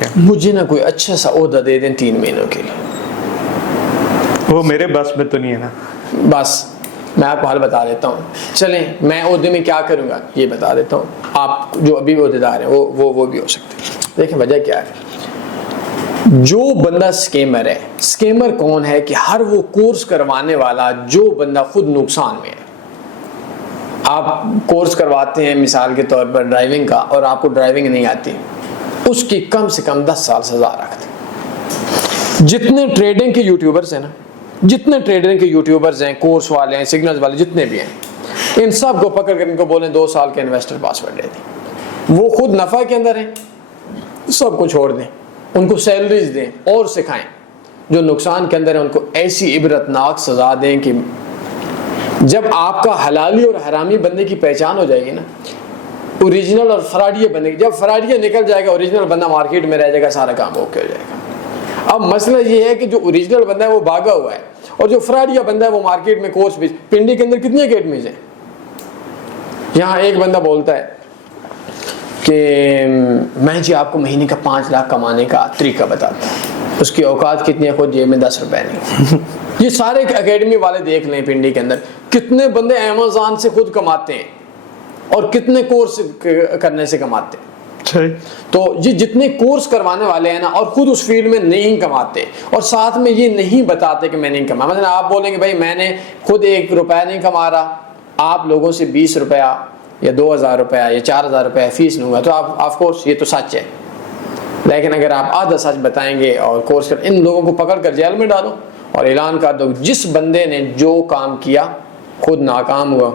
सकते हैं? मुझे ना कोई अच्छा सा ओहदा दे दें 3 महीनों के लिए, वो मेरे बस में तो नहीं है ना। बस मैं आपको हाल बता देता हूँ। चलें, मैं ओहदे में क्या करूँगा ये बता देता हूँ। आप जो अभी ओहदेदार हैं वो भी हो सकते हैं। देखें वजह क्या है, जो बंदा स्केमर है, स्केमर कौन है कि हर वो कोर्स करवाने वाला जो बंदा खुद नुकसान में है। आप कोर्स करवाते हैं मिसाल के तौर पर ड्राइविंग का, और आपको ड्राइविंग नहीं आती, उसकी कम से कम 10 साल सजा रखते। जितने ट्रेडिंग के यूट्यूबर्स हैं ना, जितने ट्रेडिंग के यूट्यूबर्स हैं, कोर्स वाले हैं, सिग्नल्स वाले जितने भी हैं, इन सब को पकड़ कर इनको बोलें 2 साल के इन्वेस्टर पासवर्ड दे दें। वो खुद नफ़ा के अंदर हैं, सबको छोड़ दें, उनको सैलरीज दें और सिखाएं। जो नुकसान के अंदर है उनको ऐसी इबरतनाक सजा दें कि जब आपका हलाली और हरामी बंदे की पहचान हो जाएगी ना, ओरिजिनल और फराडिया बंदे, जब फराडिया निकल जाएगा, ओरिजिनल बंदा मार्केट में रह जाएगा, सारा काम ओके हो जाएगा। अब मसला ये है कि जो ओरिजिनल बंदा है वो भागा हुआ है, और जो फराडिया बंदा है वो मार्केट में कोर्स भी। पिंडी के अंदर कितनी अकेडमीज हैं? यहाँ एक बंदा बोलता है कि मैं जी आपको महीने का 5 लाख कमाने का तरीका बताता हूँ, उसकी औकात कितनी है, खुद जेब में 10 रुपए नहीं। ये सारे एकेडमी वाले देख लें, पिंडी के अंदर कितने बंदे अमेज़न से खुद कमाते हैं और कितने कोर्स करने से कमाते हैं। तो ये जितने कोर्स करवाने वाले हैं ना, और खुद उस फील्ड में नहीं कमाते, और साथ में ये नहीं बताते कि मैं नहीं कमा। मतलब आप बोलेंगे भाई मैंने खुद 1 रुपया नहीं कमा रहा, आप लोगों से 20 रुपया या 2000 रुपया या 4000 रुपया फीस लूँगा, तो आप ऑफ कोर्स ये तो सच है। लेकिन अगर आप आधा सच बताएंगे और कोर्स कर, इन लोगों को पकड़ कर जेल में डालो और ऐलान कर दो जिस बंदे ने जो काम किया खुद नाकाम हुआ,